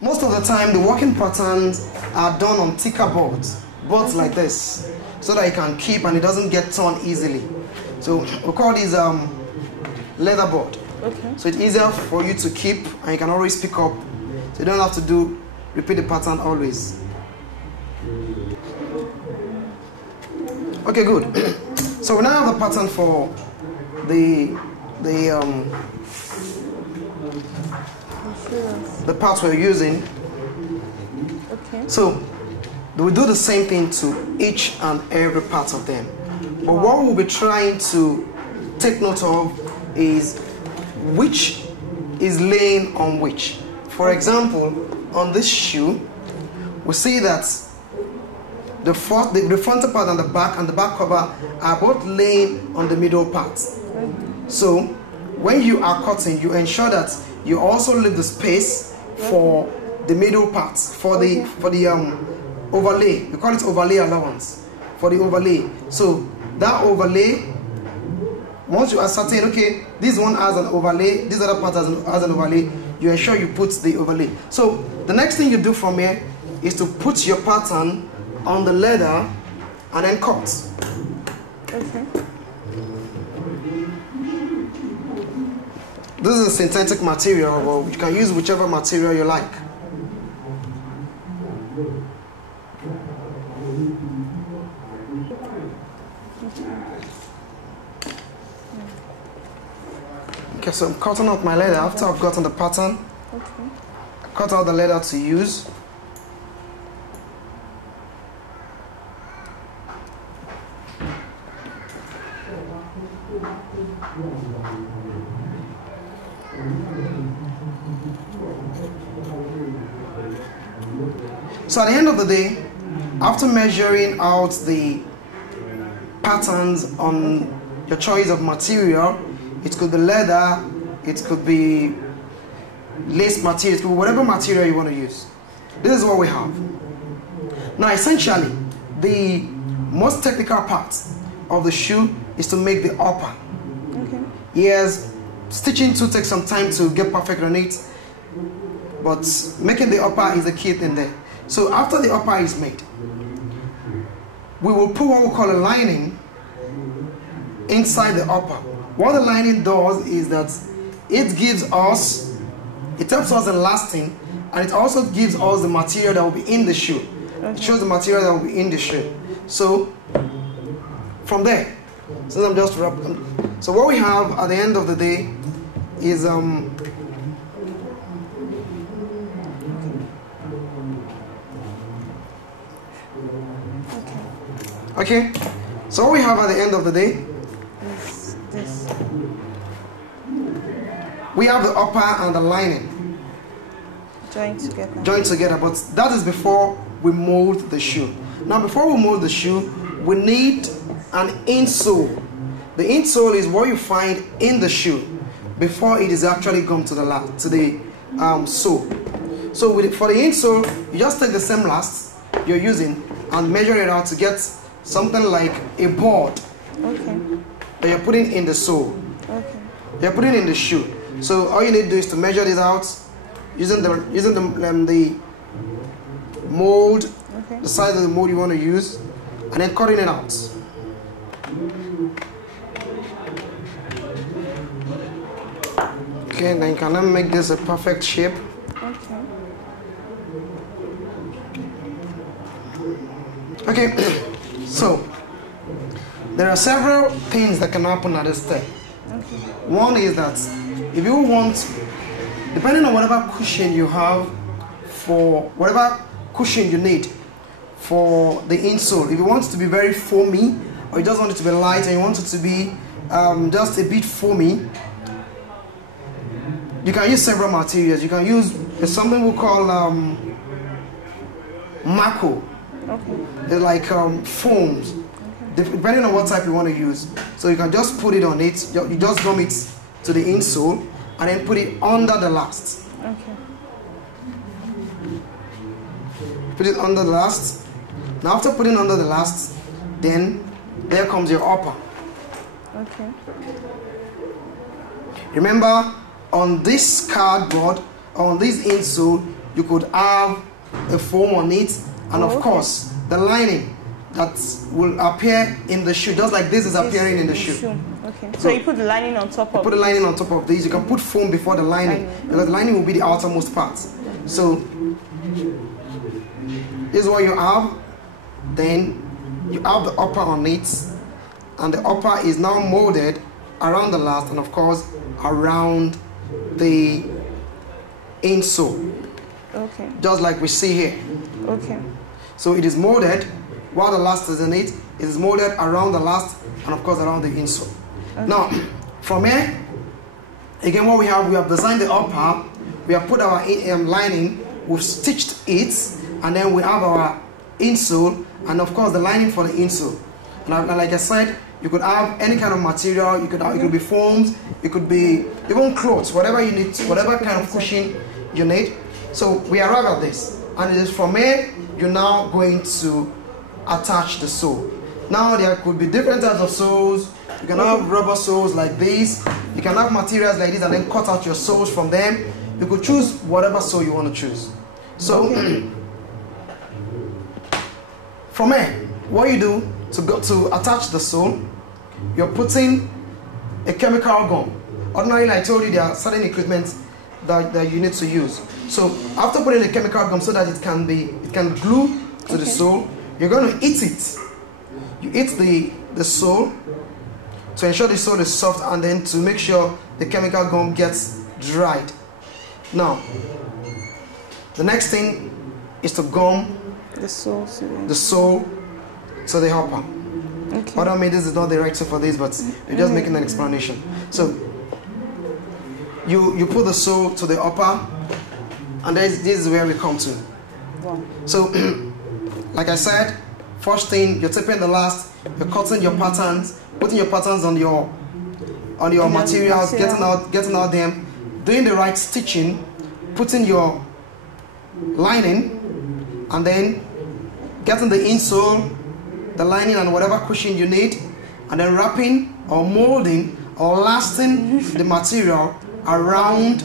Most of the time, the working patterns are done on thicker boards like this, so that you can keep and it doesn't get torn easily. So we call these leather board. Okay. So it's easier for you to keep and you can always pick up. So you don't have to repeat the pattern always. Okay, good. So we now have the pattern for the parts we're using. Okay. So we do the same thing to each and every part of them. But what we'll be trying to take note of is which is laying on which. For example, on this shoe, we see that the frontal part and the back cover are both laying on the middle part. So when you are cutting, you ensure that you also leave the space for the middle part, for the overlay. We call it overlay allowance, for the overlay. So that overlay, once you ascertain, okay, this one has an overlay, this other part has an overlay, you ensure you put the overlay. So the next thing you do from here is to put your pattern on the leather and then cut. Okay. This is a synthetic material, or you can use whichever material you like. Okay, so I'm cutting out my leather after I've gotten the pattern. Okay. Cut out the leather to use. So at the end of the day, after measuring out the patterns on your choice of material, it could be leather, it could be lace material, it could be whatever material you want to use. This is what we have. Now essentially, the most technical part of the shoe is to make the upper. Okay. Yes, stitching to take some time to get perfect on it, but making the upper is the key thing there. So after the upper is made, we will put what we call a lining inside the upper. What the lining does is that it helps us in lasting, and it also gives us the material that will be in the shoe. Okay. It shows the material that will be in the shoe. So from there, since I'm just wrapping, so what we have at the end of the day is okay. So what we have at the end of the day Is this. we have the upper and the lining Joined together. joined together, but that is before we mold the shoe. Now before we mold the shoe, we need an insole. The insole is what you find in the shoe before it is actually gum to the sole. So for the insole, you just take the same last you're using and measure it out to get something like a board. Okay. That you're putting in the sole. Okay. You're putting in the shoe. So all you need to do is to measure this out using the mold, Okay. the size of the mold you want to use, and then cutting it out. Okay, then you can then make this a perfect shape. Okay. Okay, so there are several things that can happen at this step. Okay. One is that if you want, depending on whatever cushion you have, for whatever cushion you need for the insole, if you want it to be very foamy, or you just want it to be light and you want it to be just a bit foamy, you can use several materials. You can use something we call Mako. Okay. They're like foams, depending on what type you want to use. So you can just put it on it, you just gum it to the insole and then put it under the last. Okay. Put it under the last. Now after putting under the last, then there comes your upper. Okay. Remember, on this cardboard, on this insole, you could have a foam on it, and of course, the lining that will appear in the shoe, just like this is appearing in the shoe. Okay. So you put the lining on top of. Put the lining on top of these. You can put foam before the lining, because the lining will be the outermost part. So this is what you have. Then you have the upper on it, and the upper is now molded around the last, and of course around the insole. Okay. Just like we see here. Okay. So it is molded while the last is in it. It is molded around the last, and of course around the insole. Okay. Now, from here, again, what we have designed the upper. We have put our lining. We've stitched it, and then we have our insole, and of course the lining for the insole. And like I said, you could have any kind of material. It could be foams. It could be even clothes, whatever you need, whatever kind of cushion you need. So we arrive at this, and it is from here you're now going to attach the sole. Now there could be different types of soles. You can have rubber soles like this. You can have materials like this, and then cut out your soles from them. You could choose whatever sole you want to choose. So from here, what you do to attach the sole, you're putting a chemical gum. Ordinarily, I told you there are certain equipment that you need to use. So after putting the chemical gum so that it can glue to the sole, you're going to heat it. You heat the sole to ensure the sole is soft, and then to make sure the chemical gum gets dried. Now, the next thing is to gum the sole to the upper. Okay. I don't mean this is not the right tool for this, but we're just making an explanation. So you put the sole to the upper, and this is where we come to. Wow. So like I said, first thing, you're taping the last, you're cutting your patterns, putting your patterns on your materials, getting out them, doing the right stitching, putting your lining, and then getting the insole, the lining, and whatever cushion you need, and then wrapping or molding or lasting the material around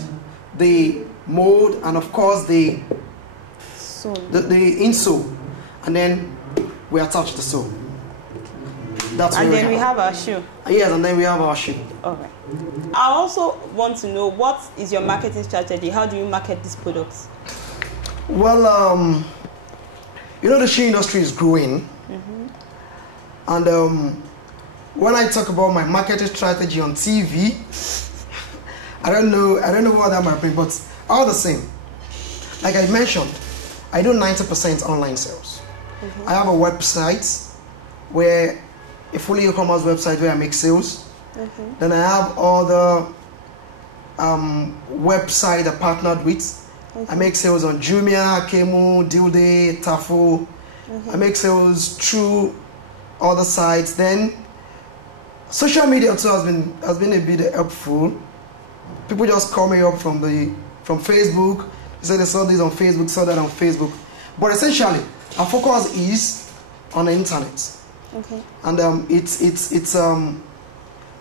the mold, and of course the insole, and then we attach the sole. And then we have our shoe. Yes, and then we have our shoe. Okay. I also want to know, what is your marketing strategy? How do you market these products? Well, the shoe industry is growing, and when I talk about my marketing strategy on TV, I don't know what that might bring, but all the same, like I mentioned, I do 90% online sales. I have a website where a fully e-commerce website where I make sales. Then I have other website I partnered with. I make sales on Jumia, Kemu, Dilde, Tafo. I make sales through other sites. Then social media too has been a bit helpful. People just call me up from Facebook. They say they saw this on Facebook, saw that on Facebook. But essentially, our focus is on the internet. Okay. And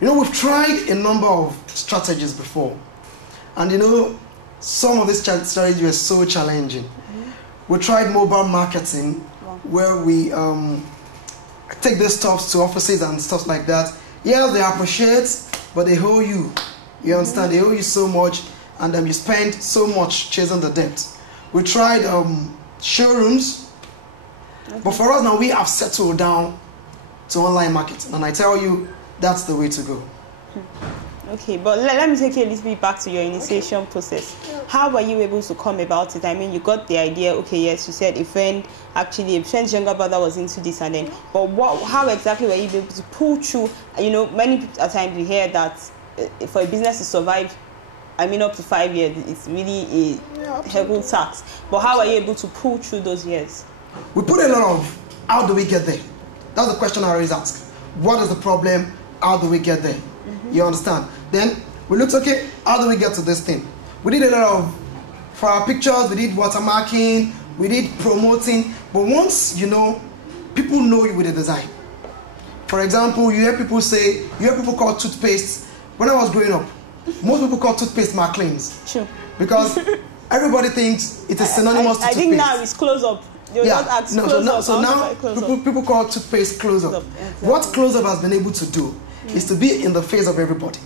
we've tried a number of strategies before, and some of these strategies were so challenging. We tried mobile marketing, where we take these stuff to offices and stuff like that. Yeah, they appreciate, but they owe you. You understand? They owe you so much, and you spend so much chasing the debt. We tried showrooms, but for us now, we have settled down to online marketing, and I tell you, that's the way to go. Okay, but let me take you a little bit back to your initiation process. How were you able to come about it? I mean, you got the idea. Okay, yes, you said a friend's younger brother was into this, and then, but how exactly were you able to pull through? Many times we hear that for a business to survive, up to 5 years, it's really a heavy task. But how were you able to pull through those years? We put a lot of, how do we get there? That's the question I always ask. What is the problem? How do we get there? You understand? Then we looked, okay, how do we get to this thing? We did a lot of, for our pictures, we did watermarking, we did promoting. But once, people know you with a design. For example, you hear people call toothpaste. When I was growing up, most people call toothpaste Maclean's. Sure. Because everybody thinks it is synonymous to toothpaste. I think now it's close up. People call toothpaste close up. Exactly. What close up has been able to do is to be in the face of everybody.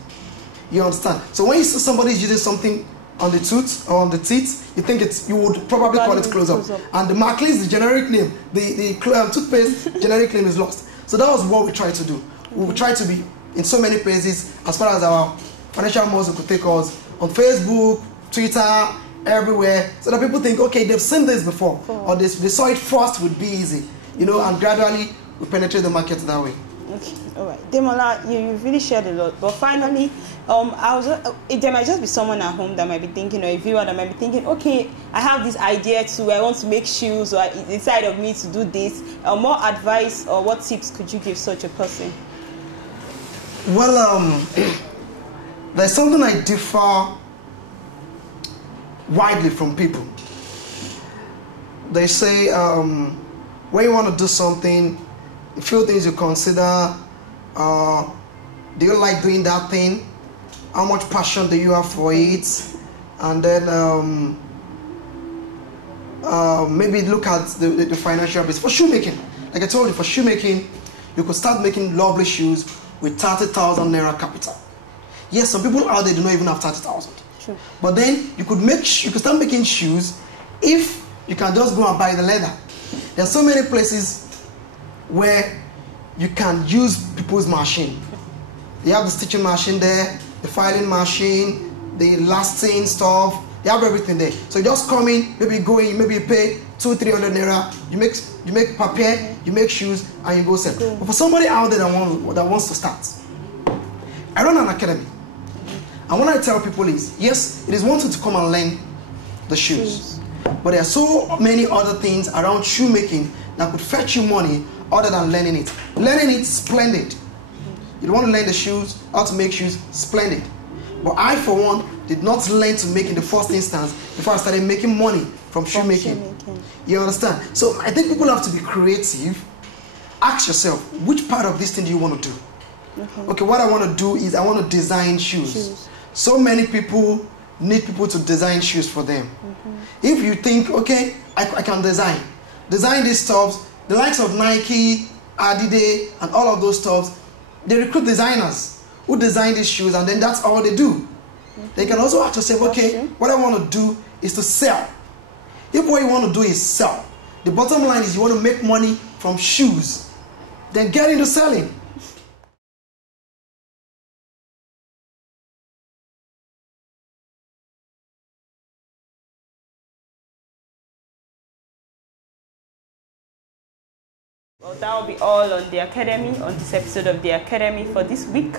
You understand? So when you see somebody using something on the tooth or on the teeth, you would probably call it close up. And the Maclean's, the generic name, the toothpaste generic name is lost. So that was what we tried to do. We would try to be in so many places as far as our financial muscle could take us, on Facebook, Twitter, everywhere, so that people think, okay, they've seen this before, or they saw it first with Beazy, and gradually we penetrate the market that way. Okay, all right. Demola, you really shared a lot, but finally, there might just be someone at home that might be thinking, or a viewer that might be thinking, okay, I have this idea too, I want to make shoes, or it's inside of me to do this. More advice or what tips could you give such a person? Well, there's something I differ widely from people. They say when you want to do something, a few things you consider. Do you like doing that thing? How much passion do you have for it? And then maybe look at the financial base. For shoemaking, like I told you, for shoemaking, you could start making lovely shoes with 30,000 naira capital. Yes, some people out there do not even have 30,000. Sure. But then you could start making shoes if you can just go and buy the leather. There are so many places where you can use people's machine. They have the stitching machine there, the filing machine, the lasting stuff. They have everything there. So you just come in, maybe go in, maybe you pay 200-300 naira. You make papier, you make shoes, and you go sell. Cool. But for somebody out there that wants to start, I run an academy. And what I tell people is, yes, it is wanting to come and learn the shoes. But there are so many other things around shoemaking that could fetch you money other than learning it. Learning it, splendid. You want to learn the shoes, how to make shoes, splendid. But I, for one, did not learn to make in the first instance before I started making money from shoemaking. You understand? So I think people have to be creative. Ask yourself, which part of this thing do you want to do? Okay, what I want to do is I want to design shoes. So many people need people to design shoes for them. If you think, okay, I can design these stuffs, the likes of Nike, Adidas, and all of those stuffs, they recruit designers who design these shoes, and then that's all they do. They can also ask yourself, okay, what I want to do is to sell. If what you want to do is sell, the bottom line is you want to make money from shoes, then get into selling. Well, that will be all on the Academy, on this episode of the Academy for this week.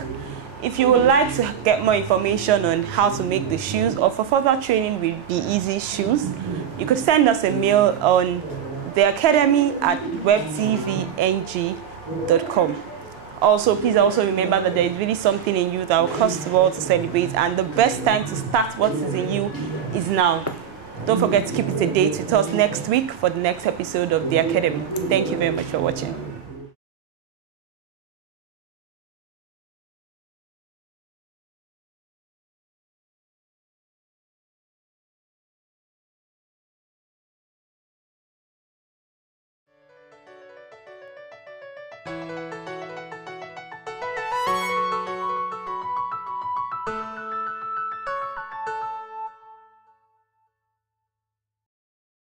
If you would like to get more information on how to make the shoes or for further training with Beazy Shoes, you could send us a mail on theacademy@webtvng.com. Also, please also remember that there is really something in you that will cause the world to celebrate, and the best time to start what is in you is now. Don't forget to keep it a date with us next week for the next episode of the Academy. Thank you very much for watching.